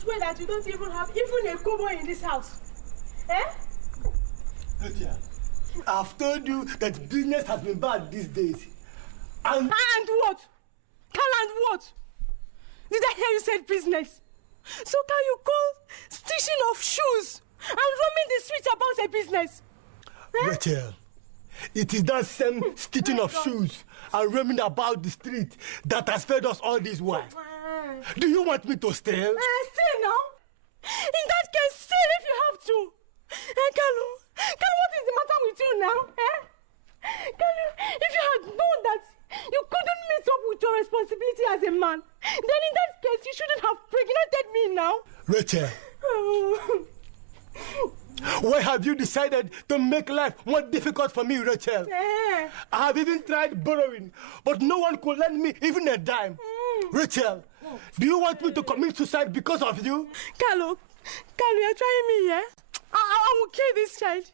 swear that you don't even have even a kobo in this house. Eh? Look here. I've told you that business has been bad these days. And what? Carl, and what? Did I hear you said business? So can you call stitching of shoes and roaming the streets about a business? Eh? Rachel, it is that same stitching of shoes and roaming about the street that has fed us all this while. Do you want me to steal? Steal now? In that case, steal if you have to. Kalu, what is the matter with you now? Kalu, if you had known that you couldn't meet up with your responsibility as a man, then in that case, you shouldn't have pregnanted me now. Rachel, why have you decided to make life more difficult for me, Rachel? I have even tried borrowing, but no one could lend me even a dime. Rachel, do you want me to commit suicide because of you? Kalu, you're trying me, yeah? I will kill this child.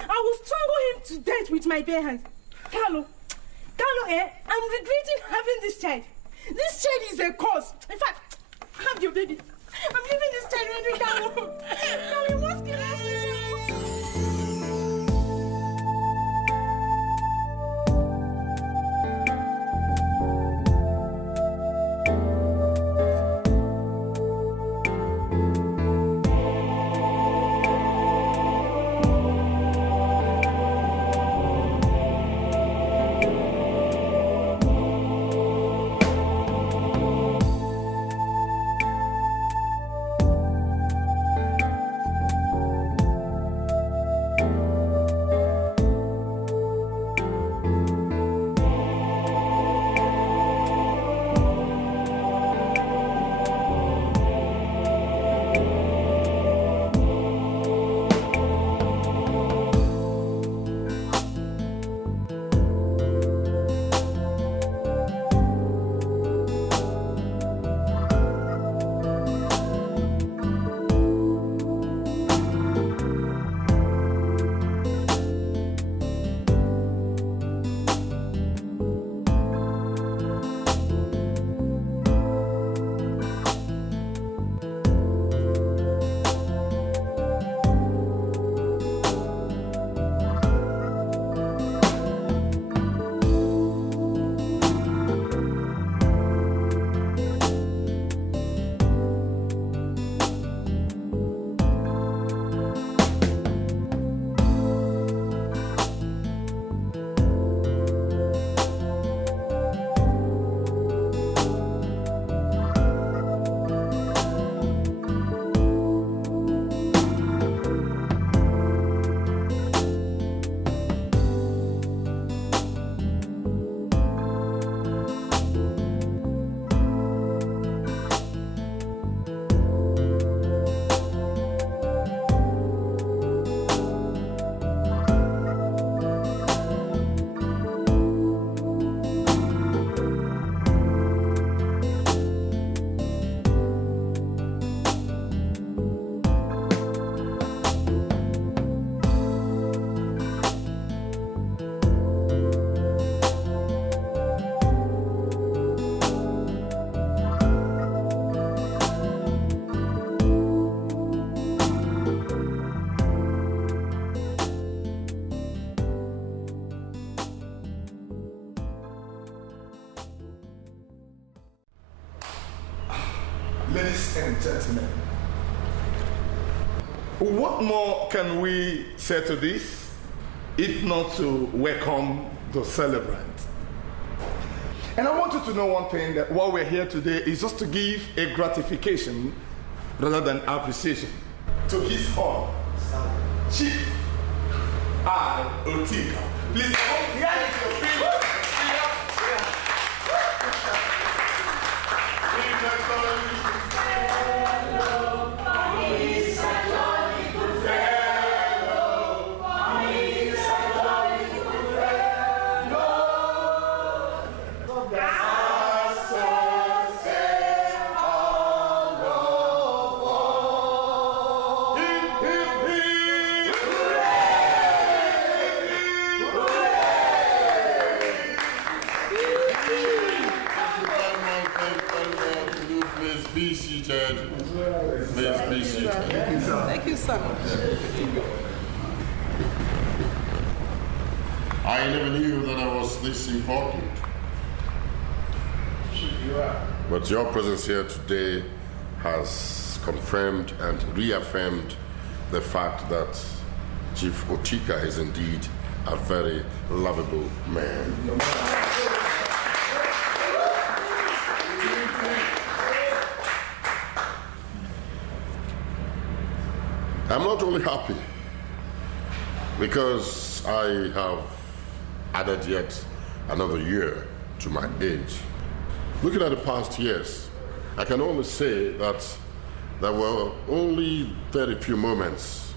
I will strangle him to death with my bare hands. Kalu, I'm regretting having this child. This child is a cause. In fact, have your baby. I'm leaving this child with you, Kalu. Kalu, you must kill us. Ladies and gentlemen, what more can we say to this if not to welcome the celebrant? And I want you to know one thing, that what we're here today is just to give a gratification rather than appreciation to his honor, Chief IKE. Please come here with your feet. Be Please be seated. Thank you, sir. I never knew that I was this important. But your presence here today has confirmed and reaffirmed the fact that Chief OKEKE is indeed a very lovable man. I'm not only happy because I have added yet another year to my age. Looking at the past years, I can only say that there were only very few moments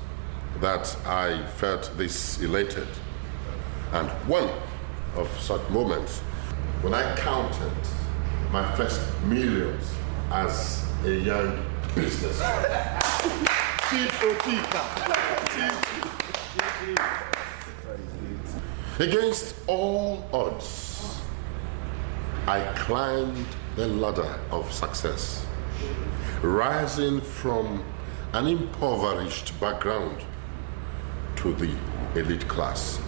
that I felt this elated. And one of such moments, when I counted my first millions as a young businessman. Chief OKEKE. Against all odds, I climbed the ladder of success, rising from an impoverished background to the elite class.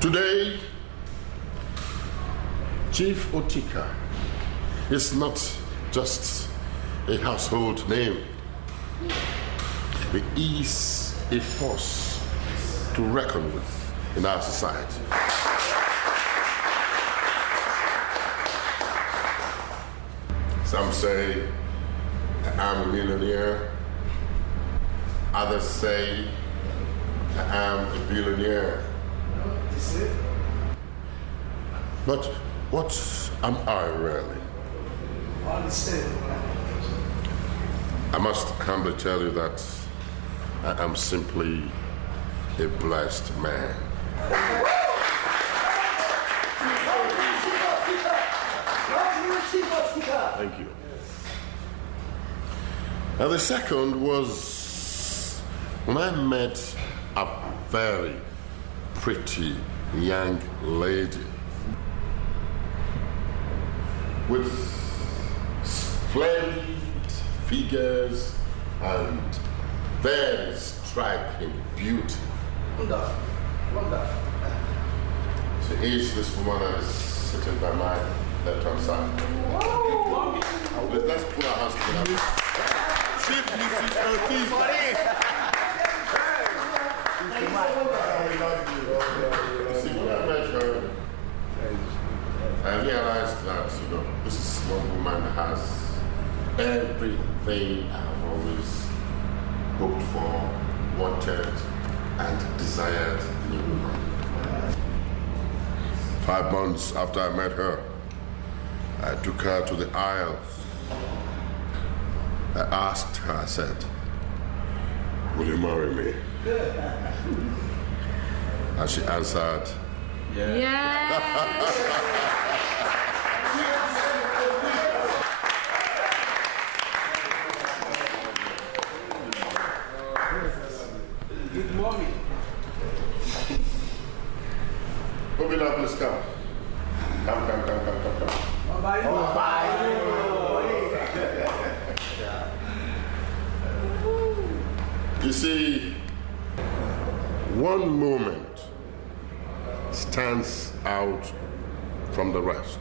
Today, Chief OKEKE is not just a household name. He is a force to reckon with in our society. Some say I'm a millionaire. Others say I'm a billionaire. But what am I really? I must humbly tell you that I am simply a blessed man. Thank you. Now the second was when I met a very pretty young lady with splendid figures and very striking beauty. She is this woman that is sitting by my left-hand side. Let's put our hands together. Chief Mrs. OKEKE. See, when I met her, I realized that, this is one woman that has everything I've always hoped for, wanted, and desired in a woman. 5 months after I met her, I took her to the aisles. I asked her, I said, will you marry me? And she answered, Yes. Good morning. Open up, let's come. Come. Bye-bye. You see, one moment stands out from the rest.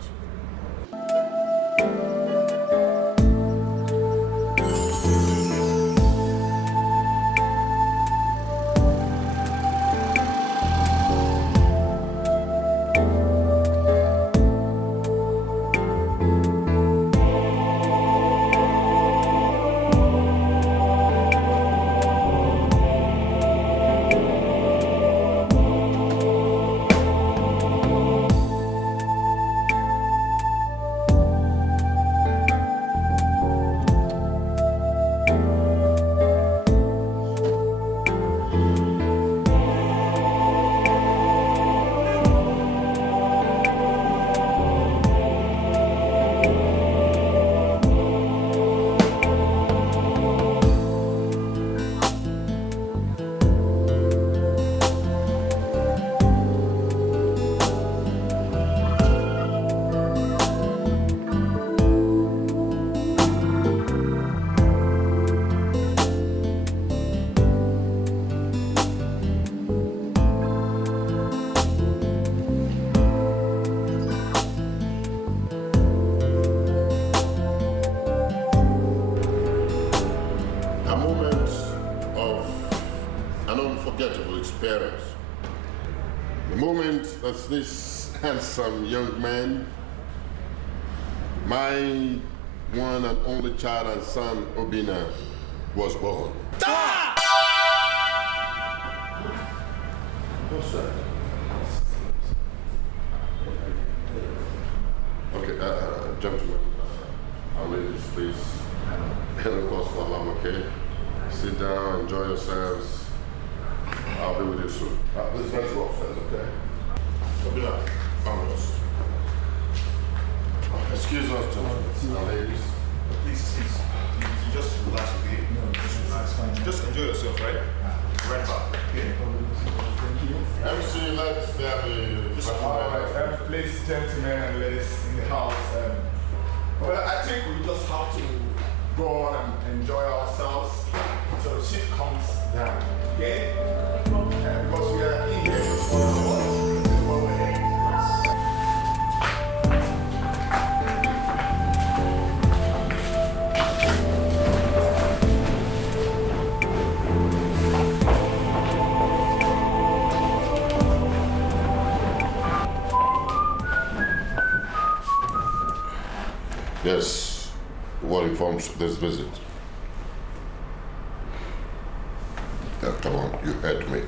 parents. The moment that this handsome young man, my one and only child and son, Obina, was born. What's that? Okay, gentlemen, ladies, please. And of course, Mama, okay? Sit down, enjoy yourselves. I'll be with you soon. Let's go upstairs, okay? Obina, come with us. Excuse us, gentlemen. Ladies. Please. You just relax, okay? No, just relax. Just enjoy yourself, right? Right back, okay? MC, let's have a... Please, gentlemen and ladies in the house. Well, I think we just have to go on and enjoy ourselves until the ship comes down. Okay? Because we are in here for what we're here. Yes, what informs this visit? Come on, you heard me.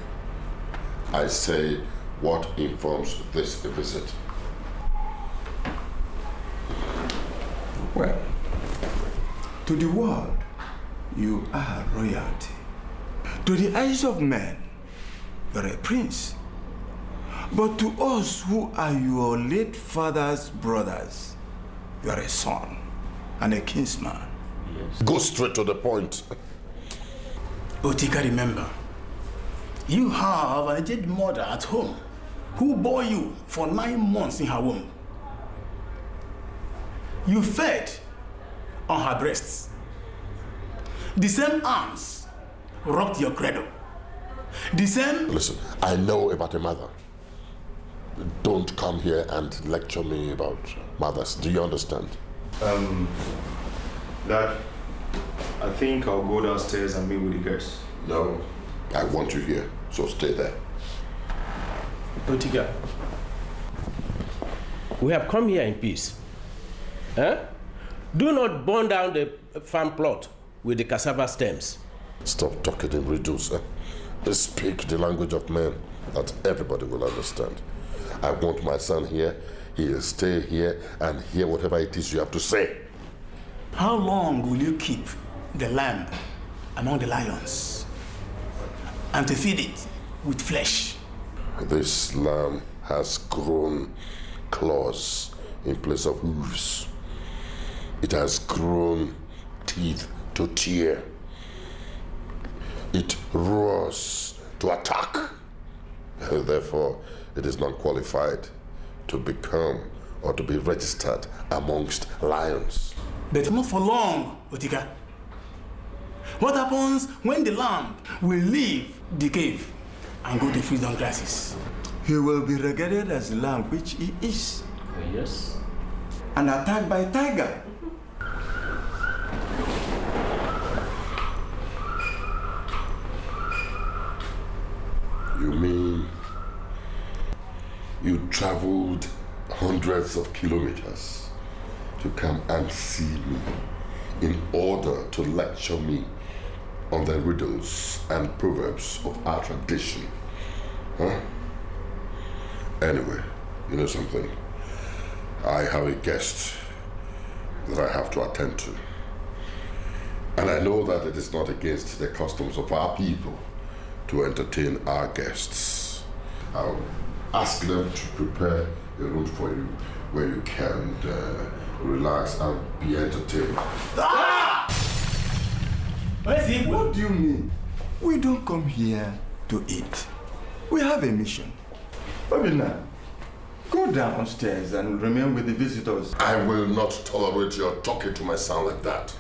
I say, what informs this visit? Well, to the world, you are royalty. To the eyes of men, you're a prince. But to us who are your late father's brothers, you are a son and a kinsman. Yes. Go straight to the point. Otika, remember, you have an aged mother at home who bore you for 9 months in her womb. You fed on her breasts. The same arms rocked your cradle. The same... Listen, I know about a mother. Don't come here and lecture me about mothers. Do you understand? Dad, I think I'll go downstairs and meet with the girls. No, I want you here, so stay there. Otika, we have come here in peace. Huh? Do not burn down the farm plot with the cassava stems. Stop talking in riddles. Speak the language of men that everybody will understand. I want my son here. He'll stay here and hear whatever it is you have to say. How long will you keep the lamb among the lions and to feed it with flesh? This lamb has grown claws in place of hooves. It has grown teeth to tear. It roars to attack. Therefore, it is not qualified to become or to be registered amongst lions. But not for long, Otika. What happens when the lamb will leave the cave and go to freedom grasses? He will be regarded as the lamb which he is. Yes. And attacked by tiger. You mean you traveled hundreds of kilometers to come and see me in order to lecture me on the riddles and proverbs of our tradition? Huh? Anyway, you know something? I have a guest that I have to attend to. And I know that it is not against the customs of our people to entertain our guests. I'll ask them to prepare a room for you where you can relax and be entertained. Ah! What do you mean? We don't come here to eat. We have a mission. Obina, go downstairs and remain with the visitors. I will not tolerate your talking to my son like that.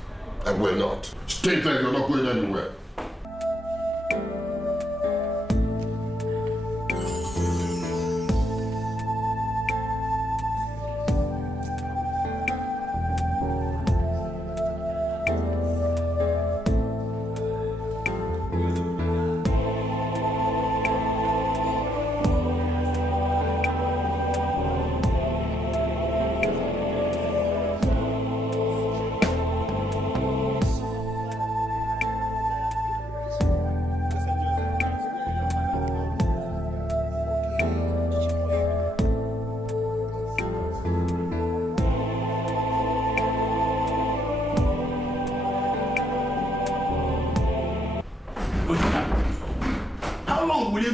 I will not. Stay there, you're not going anywhere.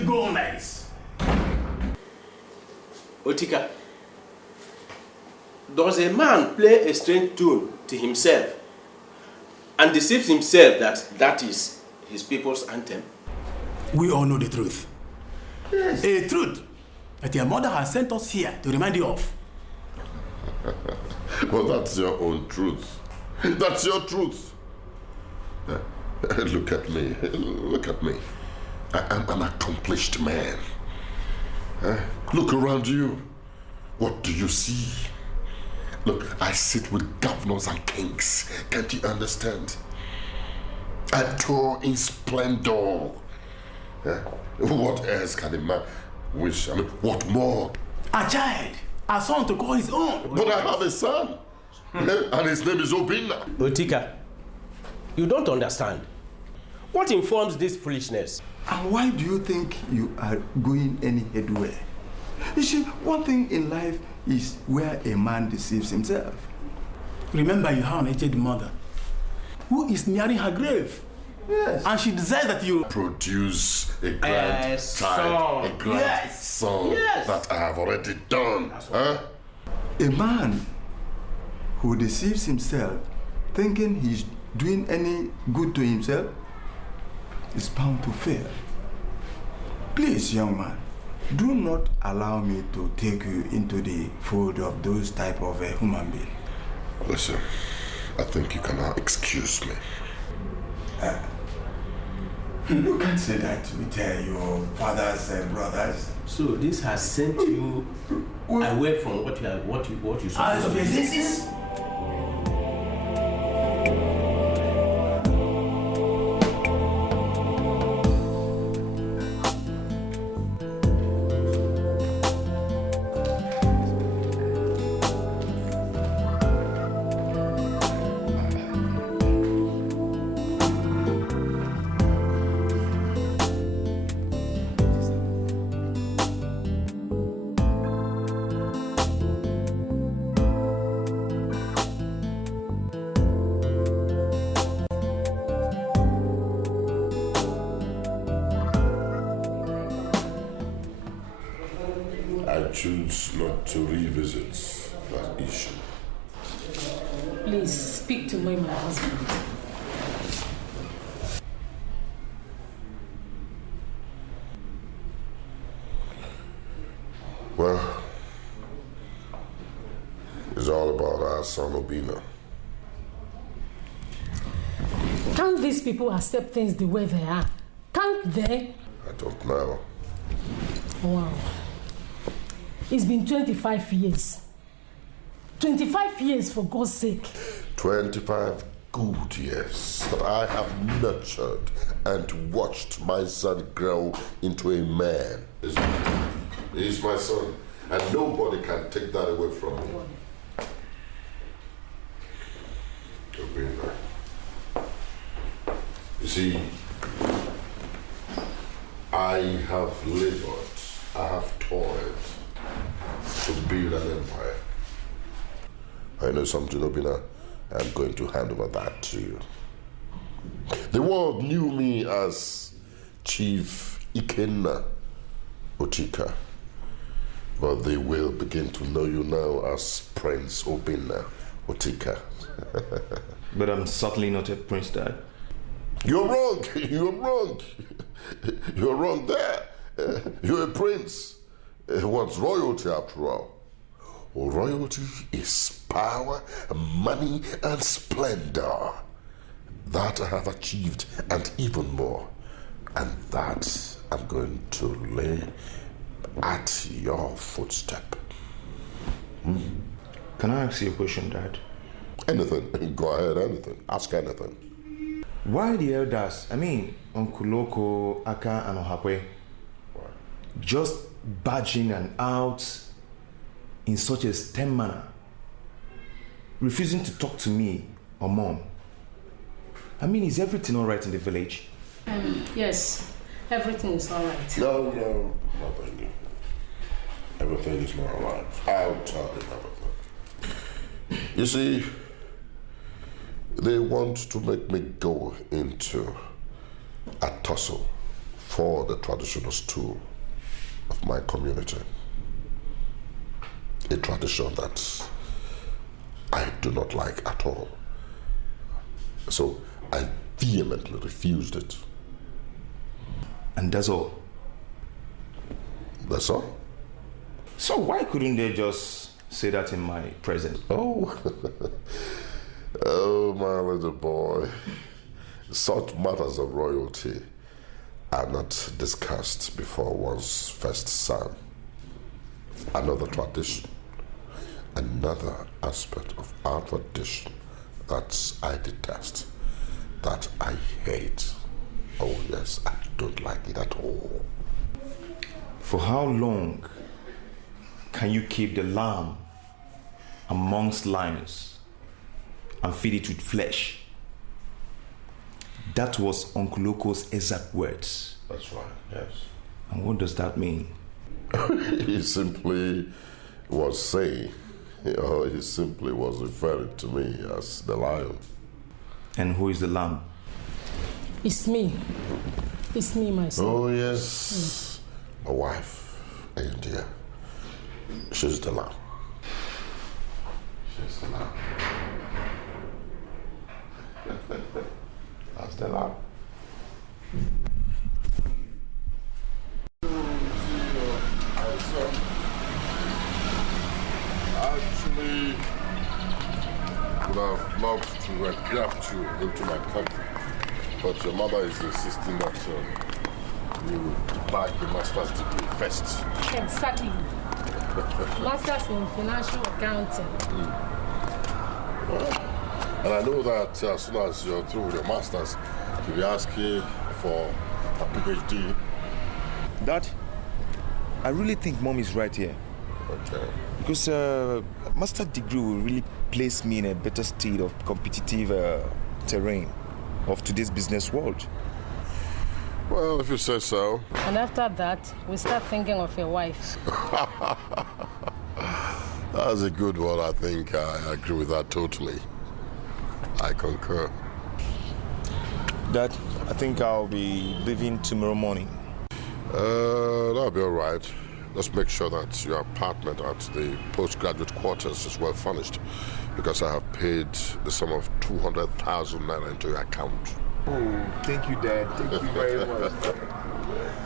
go on like this? Otika, does a man play a strange tune to himself and deceives himself that that is his people's anthem? We all know the truth. Yes. A truth that your mother has sent us here to remind you of. Well, that's your own truth. That's your truth. Look at me. Look at me. I'm an accomplished man. Look around you. What do you see? Look, I sit with governors and kings. Can't you understand? I tour in splendor. What else can a man wish? I mean, what more? A child, a son to call his own. But I have a son, and his name is Obinna. Otika, you don't understand. What informs this foolishness? And why do you think you are going any headway? You see, one thing in life is where a man deceives himself. Remember, you have an aged mother who is nearing her grave. Yes. And she desires that you produce a grandchild, a grandson that I have already done. Huh? A man who deceives himself, thinking he's doing any good to himself, is bound to fail. Please, young man, do not allow me to take you into the fold of those type of human being. Listen, I think you can now excuse me. You can't say that with your father's brothers. So this has sent you away from what you supposed to do. I choose not to revisit that issue. Please speak to me, my husband. Well, it's all about our son Obinna. Can't these people accept things the way they are? Can't they? I don't know. Wow. It's been 25 years. 25 years, for God's sake. 25 good years that I have nurtured and watched my son grow into a man. He's my son, and nobody can take that away from me. You see, I have labored, I have toiled to build an empire. I know something, Obinna. I'm going to hand over that to you. The world knew me as Chief Ikenna Ochika, but they will begin to know you now as Prince Obinna Ochika. But I'm certainly not a prince, Dad. You're wrong. You're wrong. You're wrong there. You're a prince. What's royalty after all? Royalty is power, money, and splendor. That I have achieved, and even more. And that I'm going to lay at your footstep. Can I ask you a question, Dad? Anything. Go ahead, anything. Ask anything. Why the elders, Uncle Loko, Aka, and Ohakwe, just barging and out in such a stern manner, refusing to talk to me or Mom? Is everything all right in the village? Yes, everything is all right. No, nothing. Everything is not all right. I'll tell you everything. You see, they want to make me go into a tussle for the traditional stool of my community. A tradition that I do not like at all. So I vehemently refused it. And that's all? That's all. So why couldn't they just say that in my presence? Oh, oh my little boy. Such matters of royalty are not discussed before one's first son. Another tradition, another aspect of our tradition that I detest, that I hate. Oh yes, I don't like it at all. For how long can you keep the lamb amongst lions and feed it with flesh? That was Uncle Loco's exact words. That's right, yes. And what does that mean? He simply was saying, he simply was referring to me as the lion. And who is the lamb? It's me. It's me, my son. Oh, yes. My wife, India. She's the lamb. She's the lamb. That's the lamb. Actually, would have loved to graft you into my country, but your mother is insisting that you buy the master's degree first. Exactly. Master's in financial accounting. Well, and I know that as soon as you're through with your master's, you'll be asking for a PhD. Dad, I really think Mom is right here. Okay. Because a master's degree will really place me in a better state of competitive terrain of today's business world. Well, if you say so. And after that, we start thinking of a wife. That's a good one. I think I agree with that totally. I concur. Dad, I think I'll be leaving tomorrow morning. That'll be all right. Just make sure that your apartment at the postgraduate quarters is well furnished, because I have paid the sum of 200,000 naira into your account. Oh, thank you, Dad. Thank you very much.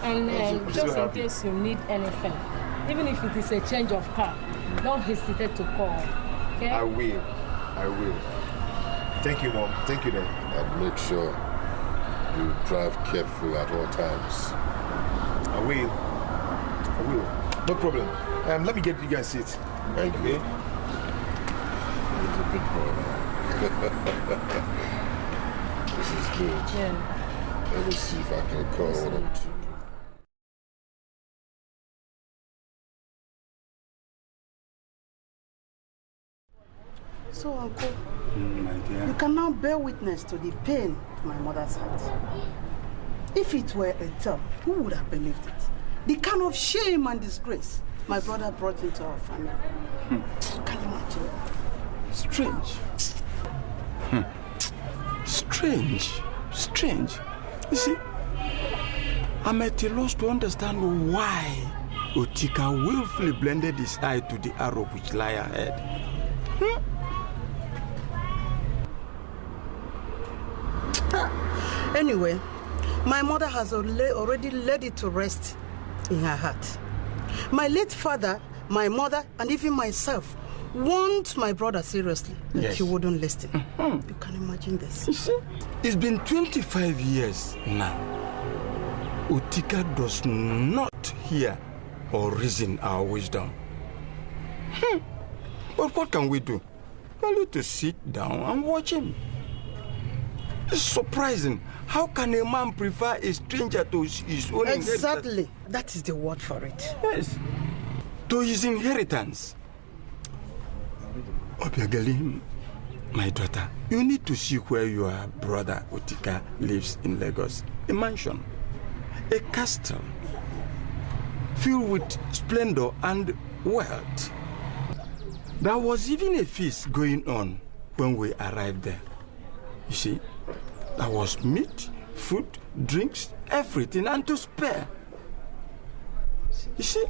And just in case you need anything, even if it is a change of car, don't hesitate to call. Okay? I will. I will. Thank you, Mom. Thank you, Dad. And make sure you drive carefully at all times. I will. I will. No problem. Let me get you guys seats. Thank you. He's a big boy now. This is good. Yeah. Let me see if I can call one of two. So, Uncle, you can now bear witness to the pain of my mother's heart. If it were a tale, who would have believed it? The kind of shame and disgrace my brother brought into our family. Can you imagine? Strange. Strange. You see, I'm at a loss to understand why Ochika willfully blended his eye to the arrow which lie ahead. Anyway, my mother has already laid it to rest in her heart. My late father, my mother, and even myself warned my brother seriously that he wouldn't listen. You can imagine this. You see, it's been 25 years now. Ochika does not hear or reason our wisdom. But what can we do? Only to sit down and watch him. It's surprising. How can a man prefer a stranger to his own inheritance? Exactly. That is the word for it. Yes. To his inheritance. Obiagali, my daughter, you need to see where your brother Ochika lives in Lagos. A mansion, a castle, filled with splendor and wealth. There was even a feast going on when we arrived there. You see, there was meat, food, drinks, everything and to spare. You see,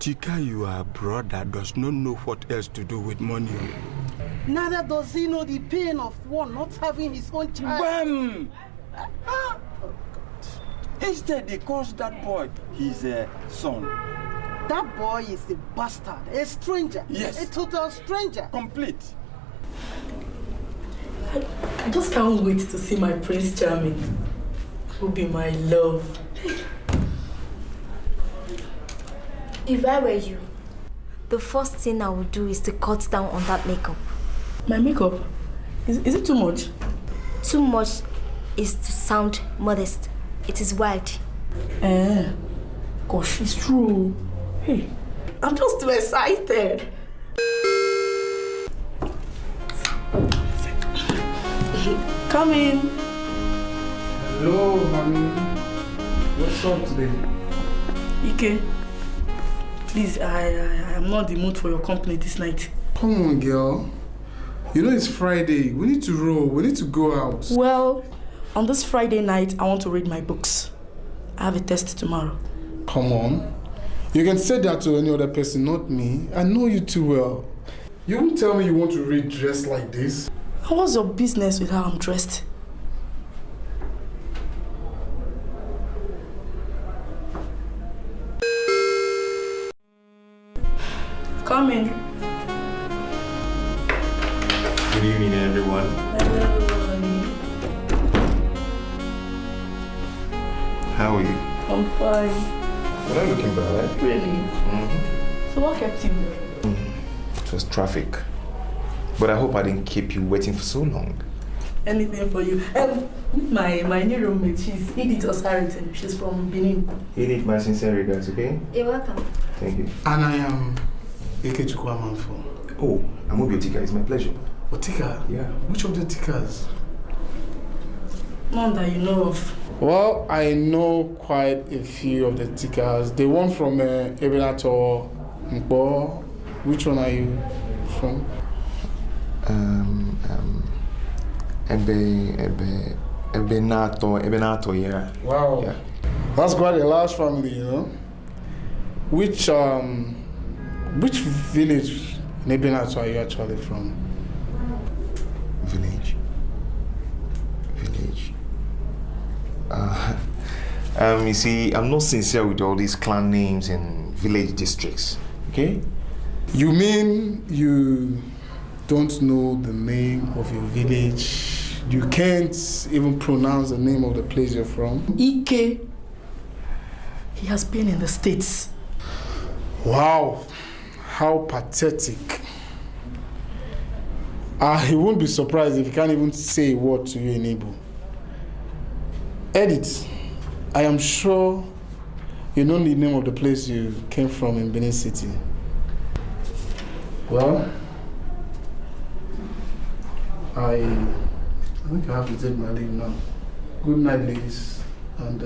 Chika, your brother does not know what else to do with money. Neither does he know the pain of one not having his own child. Bam! Instead, they calls that boy his son. That boy is a bastard, a stranger. Yes. A total stranger. Complete. I just can't wait to see my Prince Charming. Who'll be my love. If I were you, the first thing I would do is to cut down on that makeup. My makeup? Is it too much? Too much is to sound modest. It is wild. Gosh, it's true. Hey, I'm just too excited. Come in. Hello, honey. What's up today? Ike, please, I am not in the mood for your company this night. Come on, girl. You know it's Friday. We need to roll. We need to go out. Well, on this Friday night, I want to read my books. I have a test tomorrow. Come on. You can say that to any other person, not me. I know you too well. You won't tell me you want to read dressed like this. And what's your business with how I'm dressed? Come in. Good evening, everyone. How are you? I'm fine. You're not looking bad. Really? So what kept you there? It was traffic. But I hope I didn't keep you waiting for so long. Anything for you. My new roommate, she's Edith Osariton. She's from Benin. Edith, my sincere regards, okay? You're welcome. Thank you. And I am EKEOCHA Manfo. Oh, I'm Obitika. It's my pleasure. Otika? Yeah. Which of the Tikas? None that you know of. Well, I know quite a few of the Tikas. The one from EBERE or Mpo. Which one are you from? Ebenato, yeah. Wow. Yeah. That's quite a large family, you know. Which village in Ebenato are you actually from? Village. You see, I'm not sincere with all these clan names and village districts, okay? You mean you don't know the name of your village? You can't even pronounce the name of the place you're from? Ike, he has been in the States. Wow, how pathetic. I won't be surprised if you can't even say a word to you in Igbo. Edith, I am sure you know the name of the place you came from in Benin City. Well, I think I have to take my leave now. Good night, ladies, and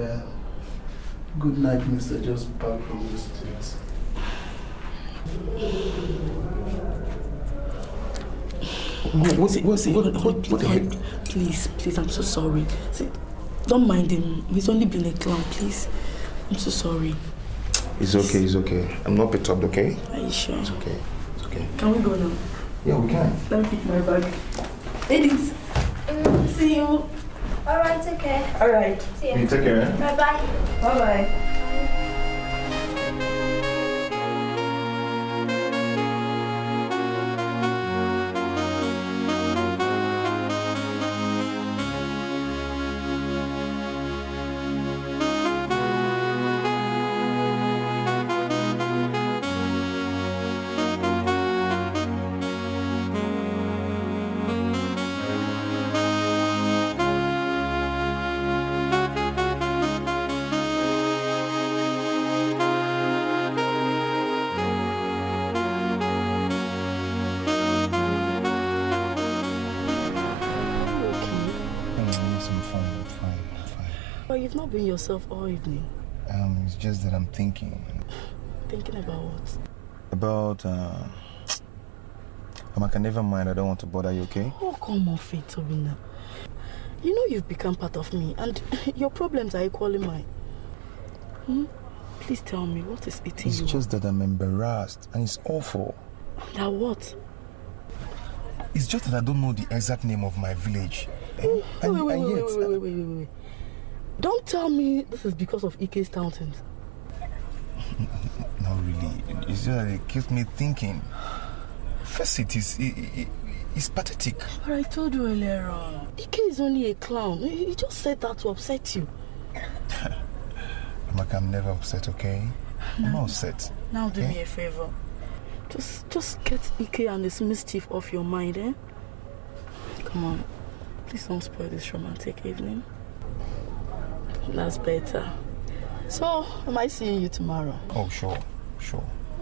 good night, Mr. Just back from the streets. What the heck? Please, I'm so sorry. See, don't mind him. He's only been a clown, please. I'm so sorry. It's okay. I'm not perturbed, okay? Are you sure? It's okay. Can we go now? Yeah, we can. Let me pick my bag. Ladies, see you. Alright, take care. Alright. See you. You take care, eh? Bye-bye. Bye-bye. You've not been yourself all evening. It's just that I'm thinking. Thinking about what? About, Amaka, never mind. I don't want to bother you, okay? Oh, come off it, Obina. You know you've become part of me, and your problems are equally mine. Please tell me, what is eating you? It's just that I'm embarrassed, and it's awful. That what? It's just that I don't know the exact name of my village. Wait. Don't tell me this is because of Ike's townsends. Not really. It's just that it keeps me thinking. First, it's pathetic. But I told you earlier on, Ike is only a clown. He just said that to upset you. I'm never upset, okay? I'm not upset. Now do me a favor. Just get Ike and his mischief off your mind, eh? Come on. Please don't spoil this romantic evening. That's better. So, am I seeing you tomorrow? Oh, sure.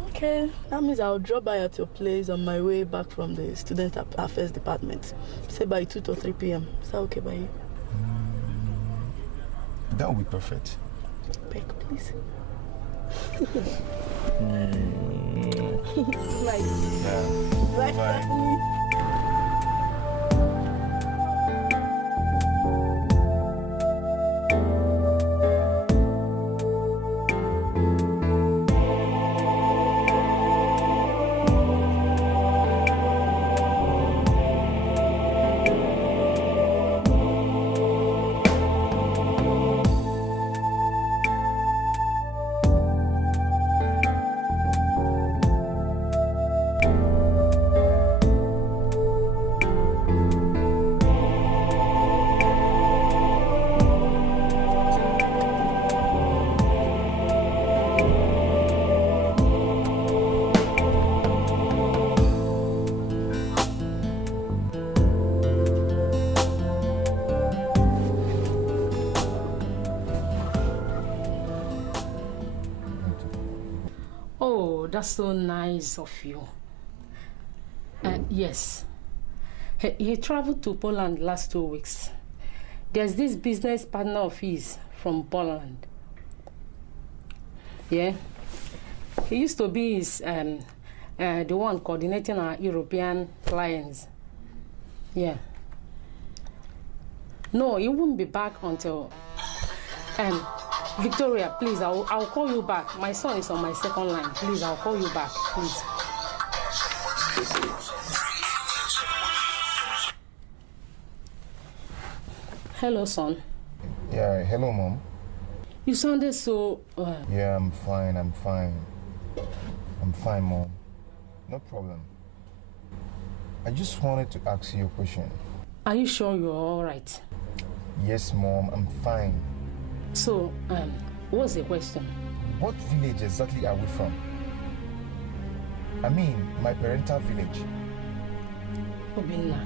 Okay, that means I'll drop by at your place on my way back from the Student Affairs Department. Say by 2 to 3 p.m. Is that okay by you? That would be perfect. Beck, please. Right. Yeah. Bye. That's so nice of you. Yes. He traveled to Poland last 2 weeks. There's this business partner of his from Poland. Yeah. He used to be his, the one coordinating our European clients. Yeah. No, he won't be back until... Victoria, please, I'll call you back. My son is on my second line. Please, I'll call you back, please. Hello, son. Yeah, hello, Mom. You sounded so... Yeah, I'm fine, I'm fine, Mom. No problem. I just wanted to ask you a question. Are you sure you're all right? Yes, Mom, I'm fine. So, what's the question? What village exactly are we from? I mean, my parental village. Obinna,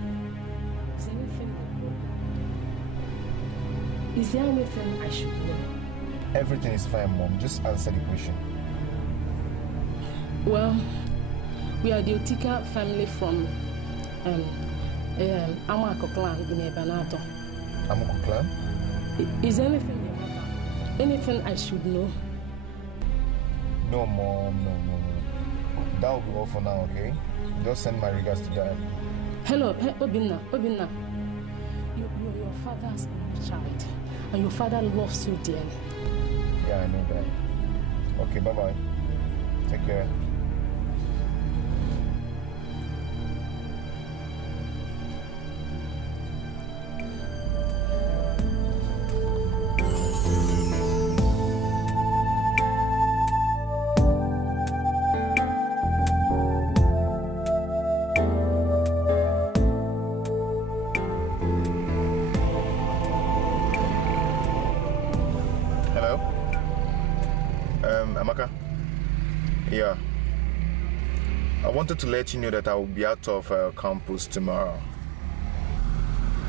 is there anything I should know? Everything is fine, Mom. Just answer the question. Well, we are the Otika family from Amako clan in Ebanato. Amako clan? Is anything I should know? No, Mom, no. That will be all for now, okay? Just send my regards to Dad. Hello, Obinna. You're your father's only child, and your father loves you dearly. Yeah, I know that. Okay, bye-bye. Take care. Amaka? Yeah. I wanted to let you know that I will be out of campus tomorrow.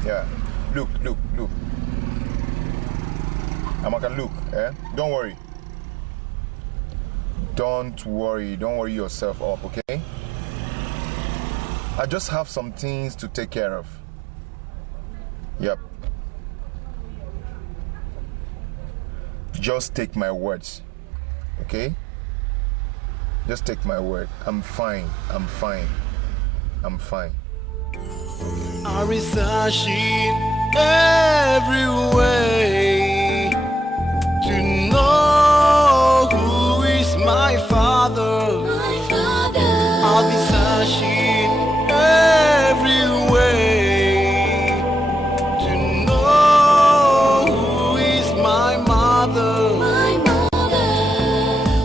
Yeah. Look. Amaka, look, Don't worry. Don't worry yourself up, okay? I just have some things to take care of. Yep. Just take my words. Okay? Just take my word. I'm fine. All are researching every way to know who is my father. I'll be searching every way to know who is my mother.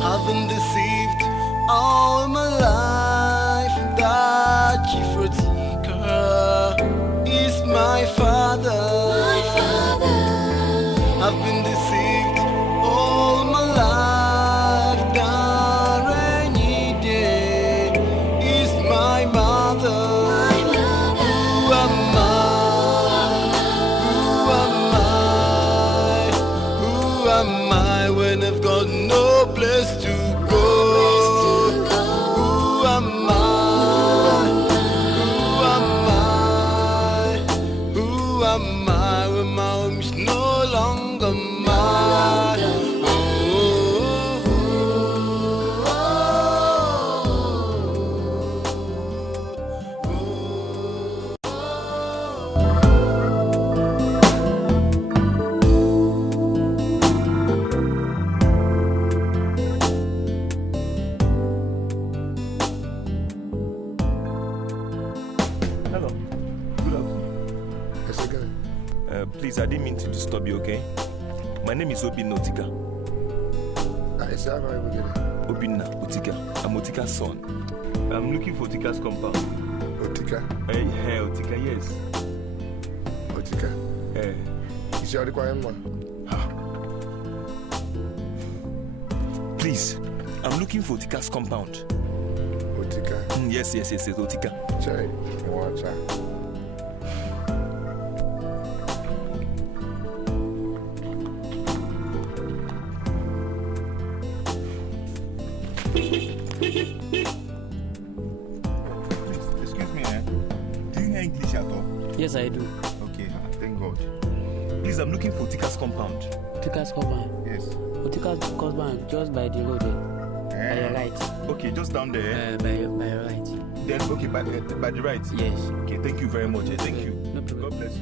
I've been deceived all my life that CHIKA is my father. I've been deceived all my life that rainy day is my mother. Who am I? Who am I when I've got no place to go? Who am I? Who am I when my home is no longer mine? Hello. Good afternoon. Yes, again. Please, I didn't mean to disturb you, okay? My name is Obinna Otika. Is that how you get it? Obinna Otika. I'm Otika's son. I'm looking for Otika's compound. Otika? Hey, Otika, yes. Otika? Is your requirement one? Please, I'm looking for Otika's compound. Otika? Yes, Otika. Chai, watch out. Excuse me, do you hear English at all? Yes, I do. Okay, thank God. Please, I'm looking for Otika's compound. Otika's compound? Yes. Otika's compound, just by the road there. By your right. Okay, just down there. By your right. Then, okay, by the right? Yes. Okay, thank you very much. Thank you. No problem. God bless you.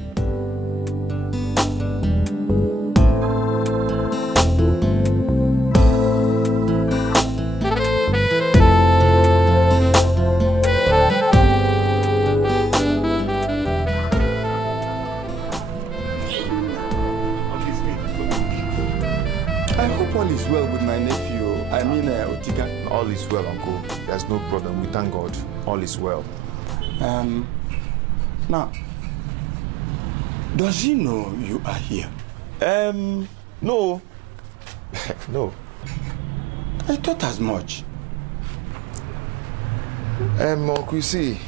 I hope all is well with my nephew. I mean, Otika. All is well, Uncle. There's no problem. We thank God. All is well. Now, does he know you are here? No. No. I thought as much. Uncle, you see,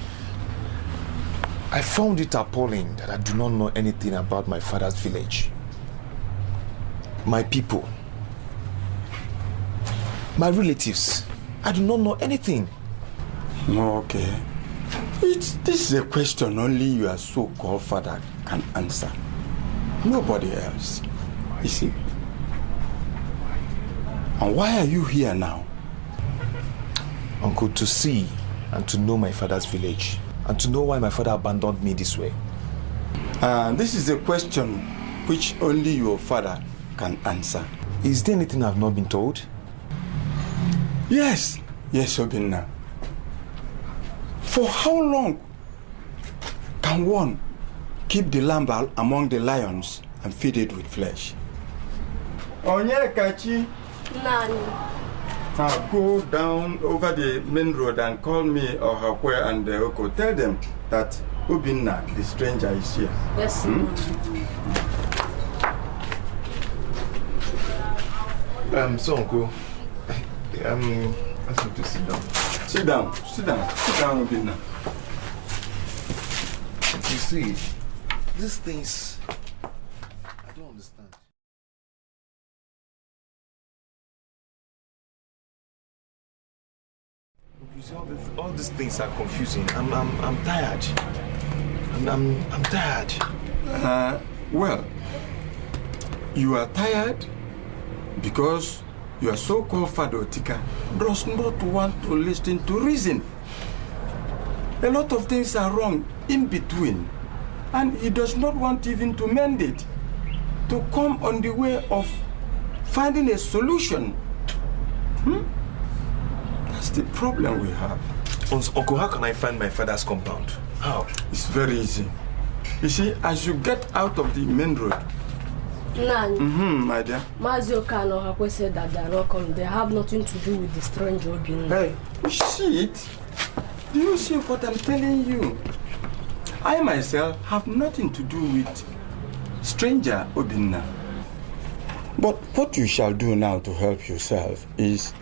I found it appalling that I do not know anything about my father's village. My people. My relatives. I do not know anything. Okay. This is a question only your so-called father can answer. Nobody else. You see? And why are you here now? Uncle, to see and to know my father's village. And to know why my father abandoned me this way. This is a question which only your father can answer. Is there anything I've not been told? Yes. Yes, Obinna. For how long can one keep the lamb among the lions and feed it with flesh? Onyeka. Nani. Now go down over the main road and call me or Hakwe and Oko. Tell them that Obinna, the stranger, is here. Yes. So Uncle, ask you to sit down. Sit down, Obinna. You see, these things, I don't understand. You see, all these things are confusing. I'm tired. I'm tired. Well, you are tired because your so-called father Otika does not want to listen to reason. A lot of things are wrong in between. And he does not want even to mend it, to come on the way of finding a solution. That's the problem we have. Uncle, how can I find my father's compound? How? It's very easy. You see, as you get out of the main road. My dear. Mazioka and Ohakwe said that they are not coming. They have nothing to do with the strange Obinna. Hey, you see it? Do you see what I'm telling you? I myself have nothing to do with stranger Obinna. But what you shall do now to help yourself is,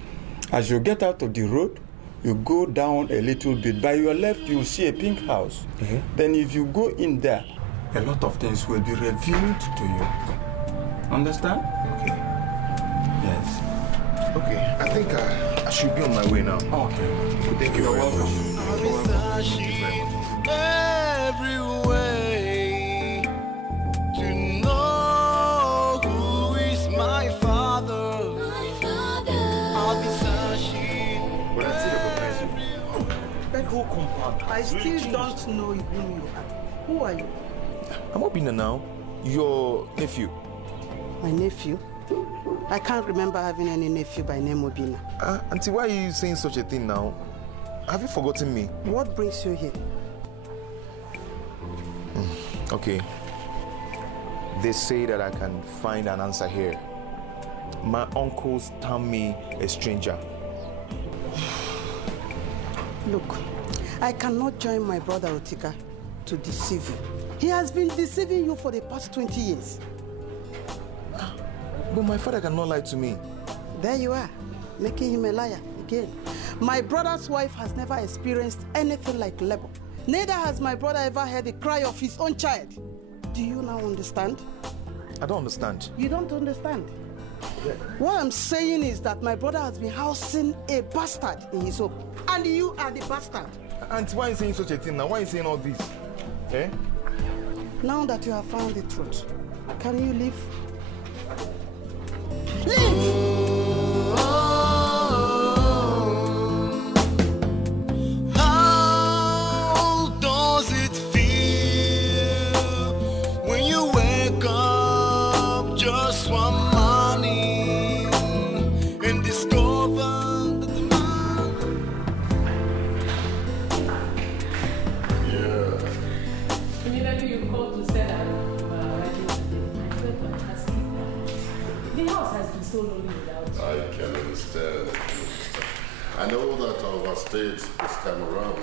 as you get out of the road, you go down a little bit. By your left, you'll see a pink house. Then if you go in there, a lot of things will be revealed to you. Understand? Okay. Yes. Okay, I think I should be on my way now. Okay. Thank you very much. Every way to know who is my father. I'll be searching. But I still recognize you. That whole compound. I still don't know who you are. Who are you? I'm Obinna now. Your nephew. My nephew? I can't remember having any nephew by name Obinna. Auntie, why are you saying such a thing now? Have you forgotten me? What brings you here? Okay. They say that I can find an answer here. My uncles term me a stranger. Look, I cannot join my brother Otika to deceive you. He has been deceiving you for the past 20 years. But my father cannot lie to me. There you are, making him a liar again. My brother's wife has never experienced anything like labor. Neither has my brother ever heard the cry of his own child. Do you now understand? I don't understand. You don't understand? What I'm saying is that my brother has been housing a bastard in his home. And you are the bastard. Auntie, why are you saying such a thing now? Why are you saying all this? Eh? Now that you have found the truth, can you leave? Leave! How does it feel when you wake up just one morning and discover that the man... Immediately you called to say that the house has been so lonely without you. I can understand. I know that I overstayed this time around.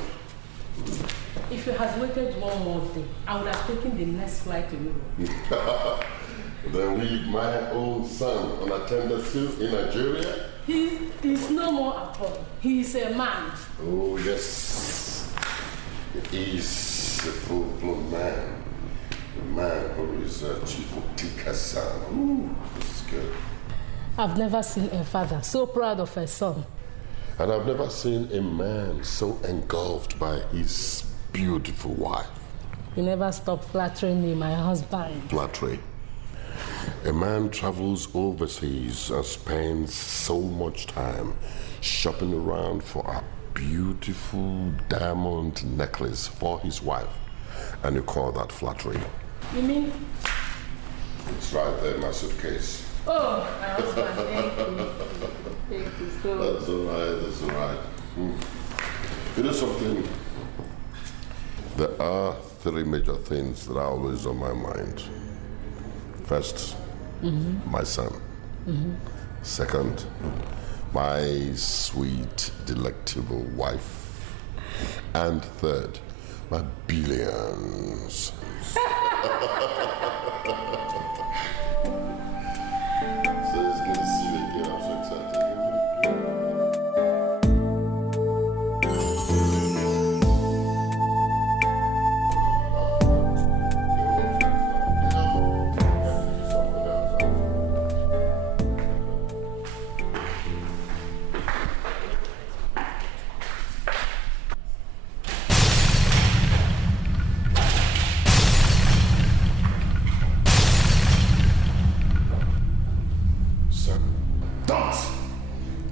If you had waited one more day, I would have taken the next flight to Europe. Then leave my own son unattended still in Nigeria? He is no more at home. He is a man. Oh, yes. He is a full-blown man. A man who is a Chika son. Ooh, this is good. I've never seen a father so proud of a son. And I've never seen a man so engulfed by his beautiful wife. You never stop flattering me, my husband. Flattery. A man travels overseas and spends so much time shopping around for a beautiful diamond necklace for his wife. And you call that flattery? You mean? It's right there in my suitcase. Oh, my husband, thank you. Thank you so much. That's all right, that's all right. You know something? There are three major things that are always on my mind. First, my son. Second, my sweet, delectable wife. And third, my billions. So it's good to see you again. I'm so excited.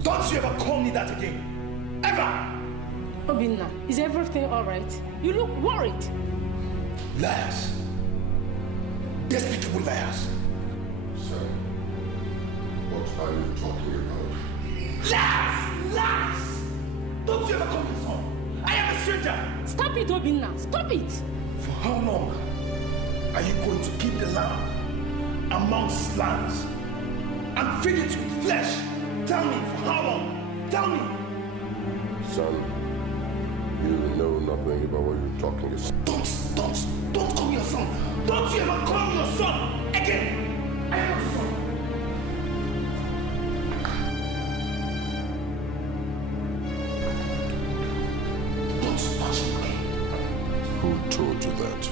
Don't you ever call me that again. Ever! Obinna, is everything all right? You look worried. Liars. Despicable liars. Sir, what are you talking about? Lies! Lies! Don't you ever call me son? I am a stranger! Stop it, Obinna. Stop it! For how long are you going to keep the lamb amongst lambs and feed it with flesh? Tell me, for how long? Tell me! Son, you know nothing about what you're talking about. Don't call me your son! Don't you ever call me your son again! I am your son! Don't touch me! Who told you that?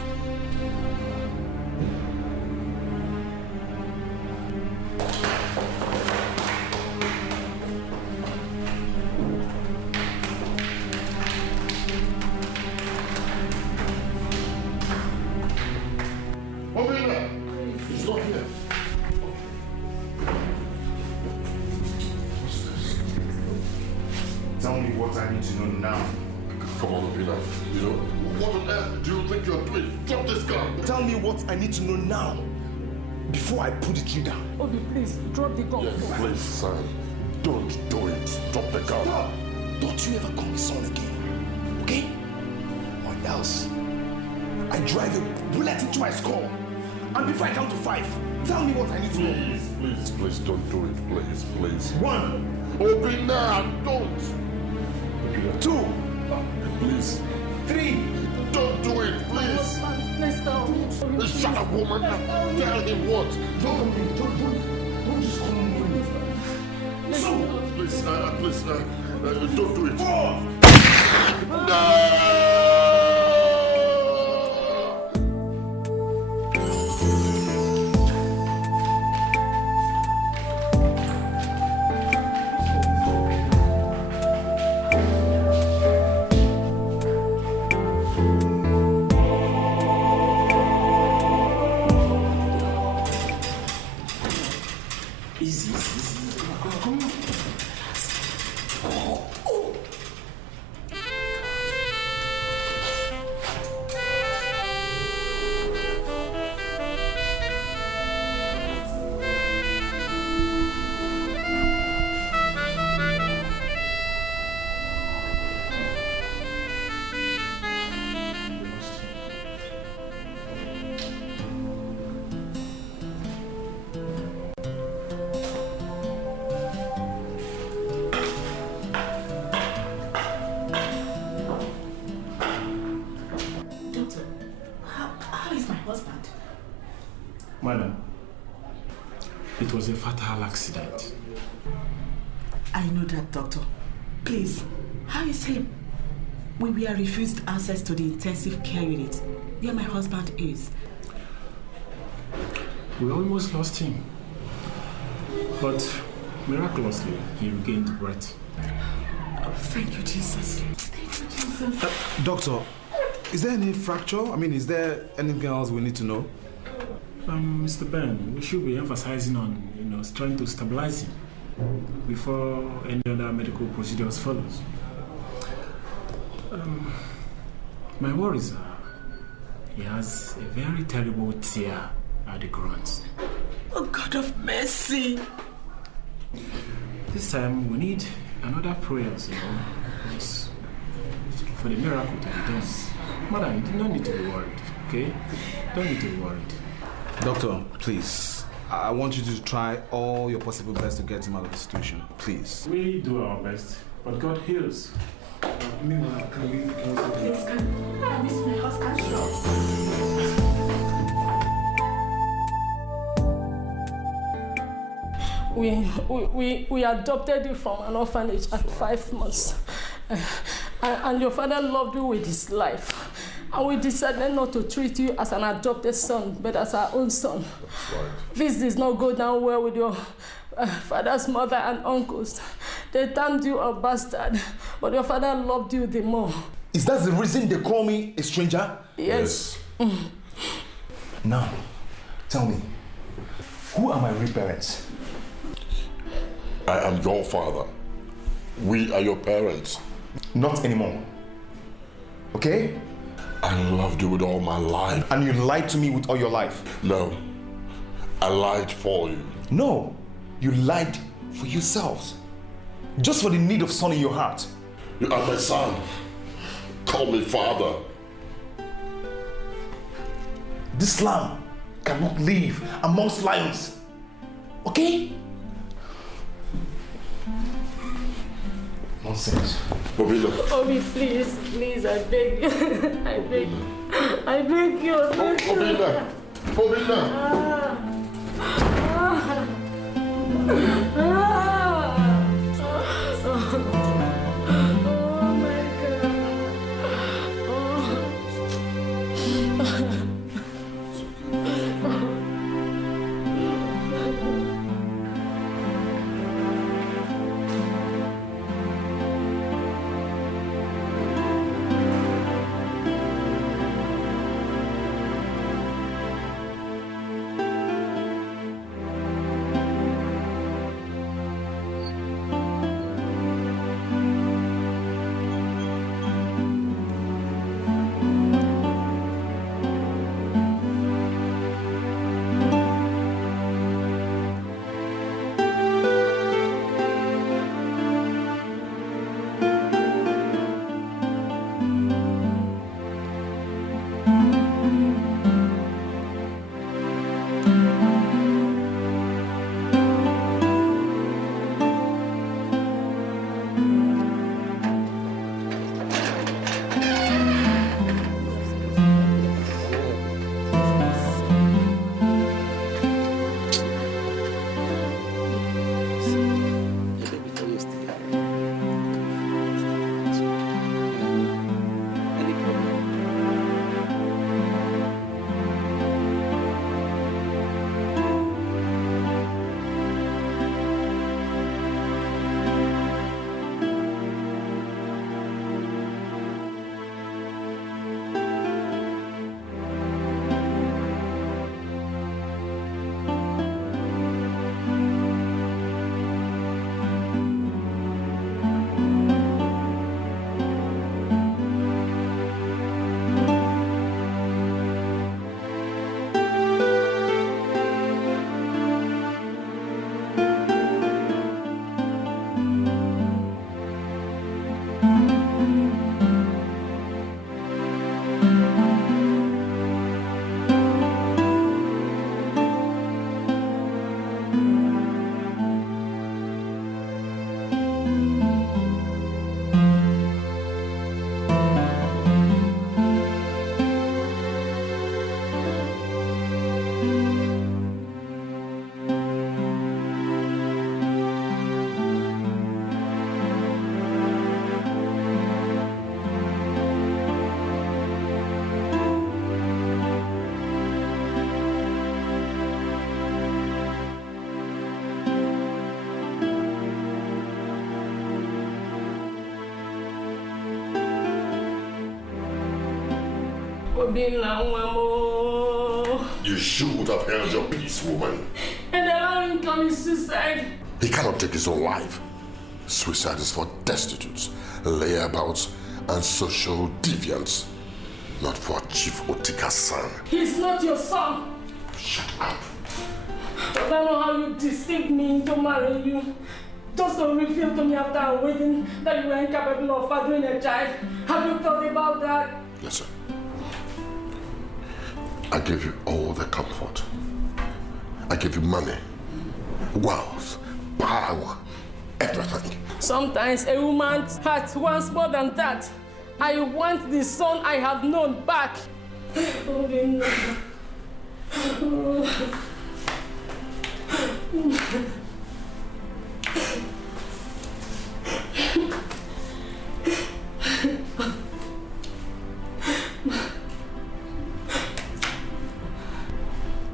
He's not here. Tell me what I need to know now. Come on, Obinna. You know, what on earth do you think you're doing? Drop this gun! Tell me what I need to know now before I put the trigger. Obi, please, drop the gun. Yes, please, son. Don't do it. Drop the gun. Stop! Don't you ever call me son again, okay? Or else I drive a bullet into my skull. And before I count to 5, tell me what I need to know. Please, don't do it. Please. 1. Obinna, don't. 2. Please. 3. Don't do it, please. Please stop. Shut up, woman. Tell him what. Don't just call me. Please, don't do it. 4. No! Madam, it was a fatal accident. I know that, doctor. Please, how is he? We were refused access to the intensive care unit where my husband is. We almost lost him. But miraculously, he regained breath. Oh, thank you, Jesus. Thank you, Jesus. Doctor, is there any fracture? I mean, is there anything else we need to know? Mr. Ben, we should be emphasizing on, trying to stabilize him before any other medical procedures follows. My worries are he has a very terrible tear at the groins. Oh, God of mercy. This time we need another prayers, for the miracle to be done. Madam, you do not need to be worried, okay? Don't need to be worried. Doctor, please. I want you to try all your possible best to get him out of the situation. Please. We do our best, but God heals. Meanwhile, can we Please, can I miss my husband? We adopted you from an orphanage at 5 months. And your father loved you with his life. And we decided not to treat you as an adopted son, but as our own son. That's right. This does not go down well with your father's mother and uncles. They termed you a bastard, but your father loved you the more. Is that the reason they call me a stranger? Yes. Now, tell me, who are my real parents? I am your father. We are your parents. Not anymore. Okay? I loved you with all my life. And you lied to me with all your life? No. I lied for you. No. You lied for yourselves. Just for the need of son in your heart. You are my son. Call me father. This lamb cannot live amongst lions. Okay? Nonsense. Obina. Obi, please, please, I beg you. I beg you. I beg you. Obina. Obina. Oh my God. You should have held your peace, woman. And allow him to commit suicide. He cannot take his own life. Suicide is for destitutes, layabouts, and social deviants. Not for Chief Otika's son. He's not your son. Shut up. But I know how you deceived me into marrying you. Just to reveal to me after our wedding that you were incapable of fathering a child. Have you thought about that? Listen. I gave you all the comfort. I gave you money, wealth, power, everything. Sometimes a woman's heart wants more than that. I want the son I have known back. Oh, no.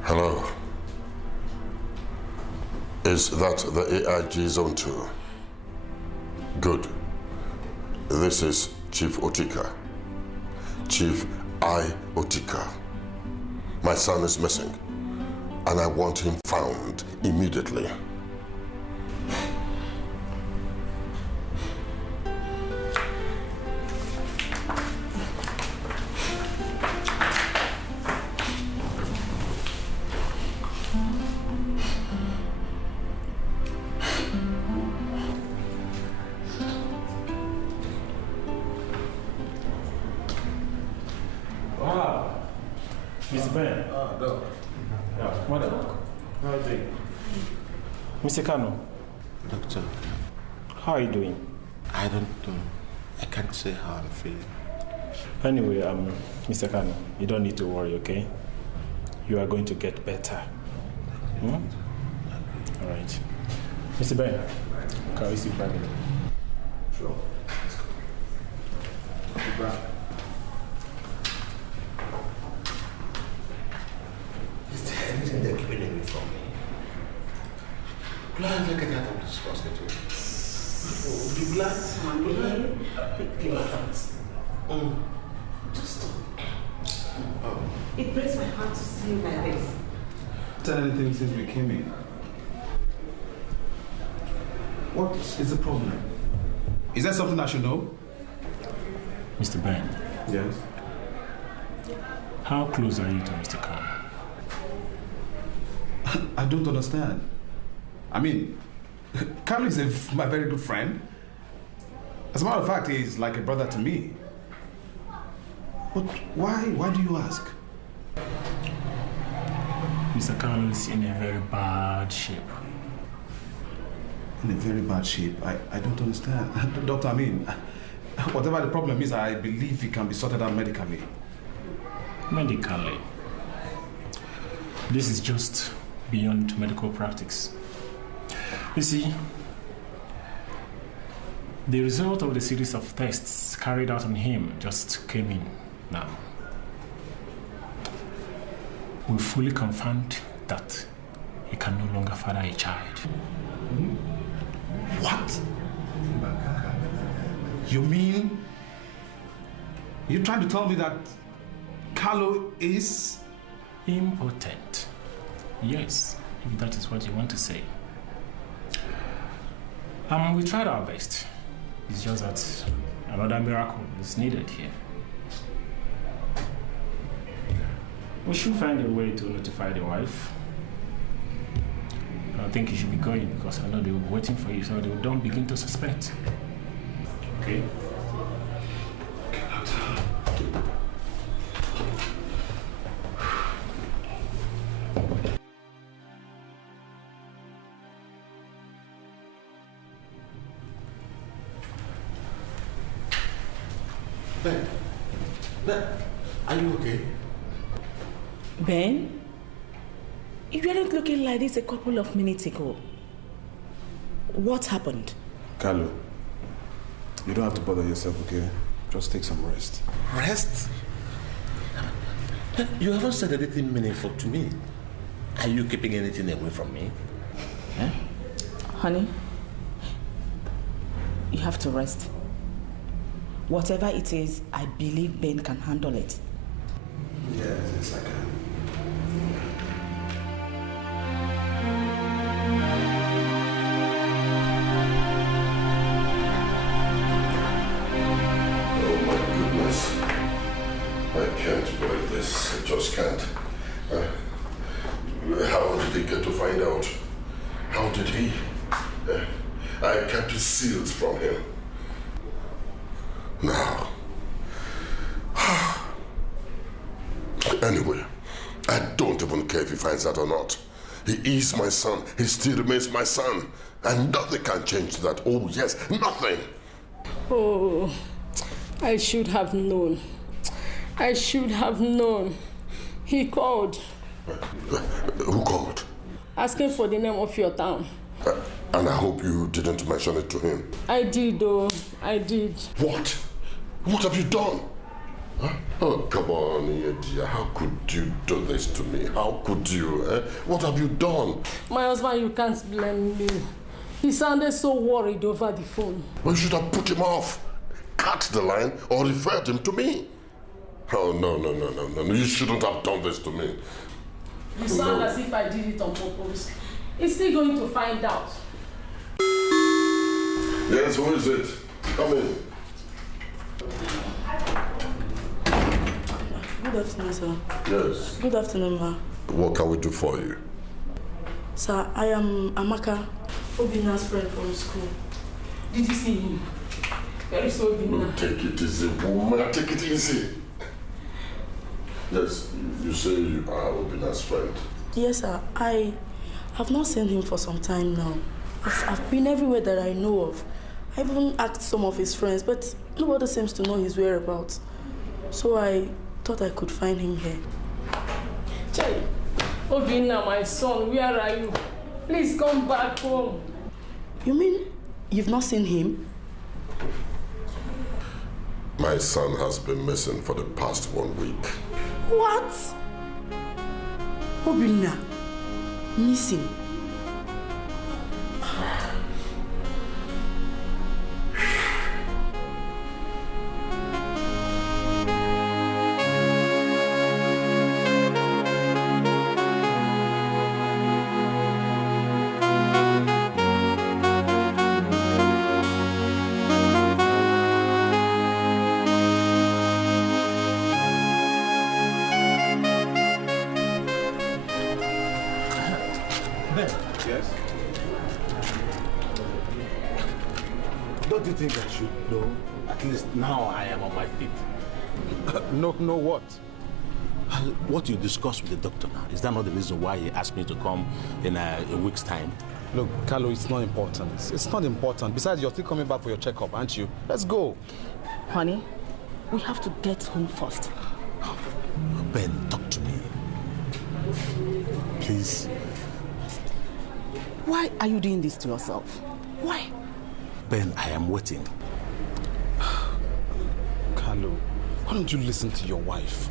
Hello. Is that the AIG Zone 2? Good. This is Chief Ochika. Chief I. Ochika. My son is missing, and I want him found immediately. Mr. Ben. No. Yeah, madam. How are you doing? Mr. Kano. Doctor. How are you doing? I don't know. I can't say how I'm feeling. Anyway, Mr. Kano, you don't need to worry, okay? You are going to get better. Hmm? All right. Mr. Ben, can we see back? Sure. Let's go. Back. Is there anything they're keeping away from me? Glad I get out of this hospital. Be glad. Just stop. It breaks my heart to see you like this. Done anything since we came in? What is the problem? Is there something I should know? Mr. Ben. Yes. How close are you to Mr. Kano? I don't understand. I mean, Kano is my very good friend. As a matter of fact, he's like a brother to me. But why do you ask? Mr. Kano is in a very bad shape. In a very bad shape? I don't understand. Doctor, I mean, whatever the problem is, I believe it can be sorted out medically. Medically? This is just beyond medical practice. You see, the result of the series of tests carried out on him just came in now. We fully confirmed that he can no longer father a child. What? You mean you're trying to tell me that Carlo is impotent? Yes, if that is what you want to say. We tried our best. It's just that another miracle is needed here. We should find a way to notify the wife. I think you should be going because I know they will be waiting for you so they don't begin to suspect. Okay? Ben, are you okay? Ben? You weren't looking like this a couple of minutes ago. What happened? Carlo, you don't have to bother yourself, okay? Just take some rest. Rest? You haven't said anything meaningful to me. Are you keeping anything away from me? Huh? Honey, you have to rest. Whatever it is, I believe Ben can handle it. Yes, I can. Oh my goodness. I can't believe this. I just can't. How did he get to find out? How did he? I kept his seals from him. Now. Anyway, I don't even care if he finds out or not. He is my son. He still remains my son. And nothing can change that. Oh, yes, nothing. Oh, I should have known. I should have known. He called. Who called? Asking for the name of your town. And I hope you didn't mention it to him. I did, though. I did. What? What have you done? Huh? Oh, come on, dear. How could you do this to me? How could you? What have you done? My husband, you can't blame me. He sounded so worried over the phone. Well, you should have put him off, cut the line, or referred him to me. Oh, no. You shouldn't have done this to me. You sound as if I did it on purpose. He's still going to find out. Yes, who is it? Come in. Good afternoon, sir. Yes. Good afternoon, ma. What can we do for you? Sir, I am Amaka, Obina's friend from school. Did you see him? Very so Obina. Take it easy, woman. Take it easy. Yes, you say you are Obina's friend. Yes, sir. I have not seen him for some time now. I've been everywhere that I know of. I even asked some of his friends, but nobody seems to know his whereabouts. So I thought I could find him here. Chai, Obina, my son, where are you? Please come back home. You mean you've not seen him? My son has been missing for the past 1 week. What? Obina, missing? Don't you think I should know? At least now I am on my feet. No, what? What you discussed with the doctor now, is that not the reason why he asked me to come in a week's time? Look, Carlo, it's not important. It's not important. Besides, you're still coming back for your checkup, aren't you? Let's go. Honey, we have to get home first. Ben, talk to me. Please. Why are you doing this to yourself? Why? Ben, I am waiting. Carlo, why don't you listen to your wife?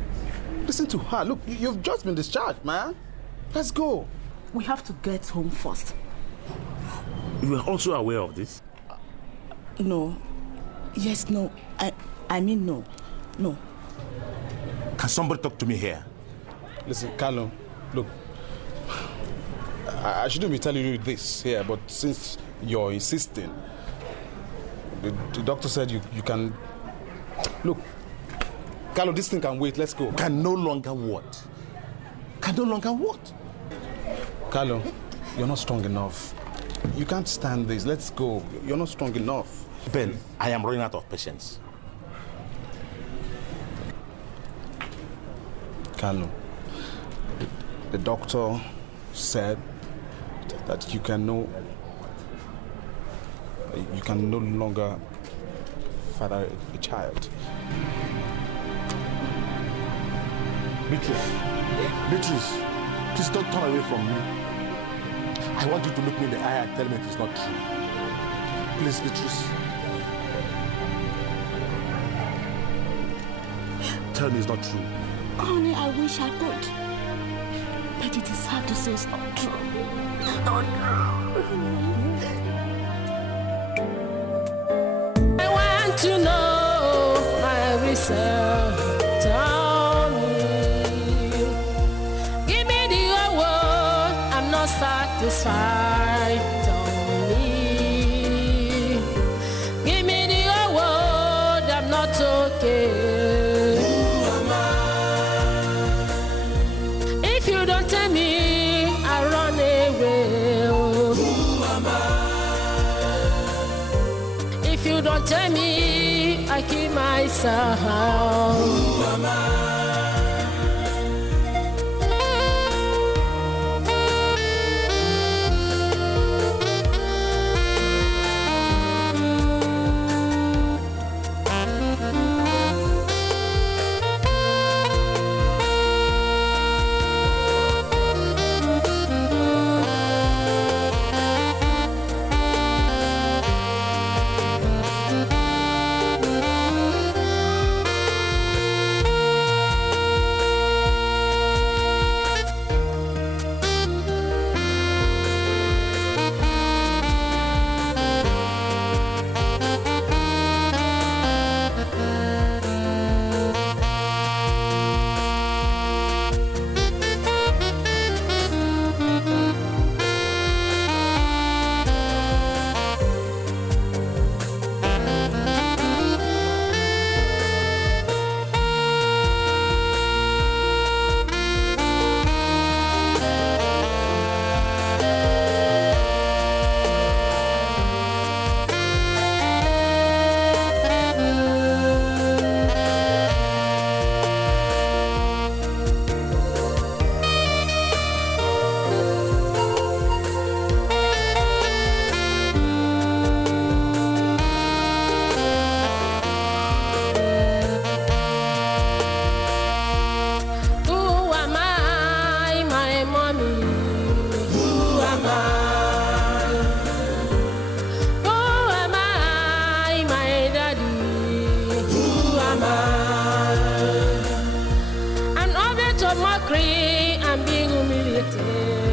Listen to her. Look, you've just been discharged, man. Let's go. We have to get home first. You are also aware of this? No. Yes, no. I mean no. No. Can somebody talk to me here? Listen, Carlo, look. I shouldn't be telling you this here, but since you're insisting, the doctor said you can... Look, Carlo, this thing can wait. Let's go. Can no longer what? Can no longer what? Carlo, you're not strong enough. You can't stand this. Let's go. You're not strong enough. Ben, I am running out of patience. Carlo, the doctor said that you can no longer father a child. Beatrice, please don't turn away from me. I want you to look me in the eye and tell me it is not true. Please, Beatrice. Tell me it's not true. Honey, I wish I could. But it is hard to say it's not true. Not true. I want to know my research. Tell me. Give me the whole world. I'm not satisfied. Tell me. Give me the whole world. I'm not okay. If you don't tell me, I run away. Who am I? If you don't tell me, I kill myself. Who am I? I'm being humiliated.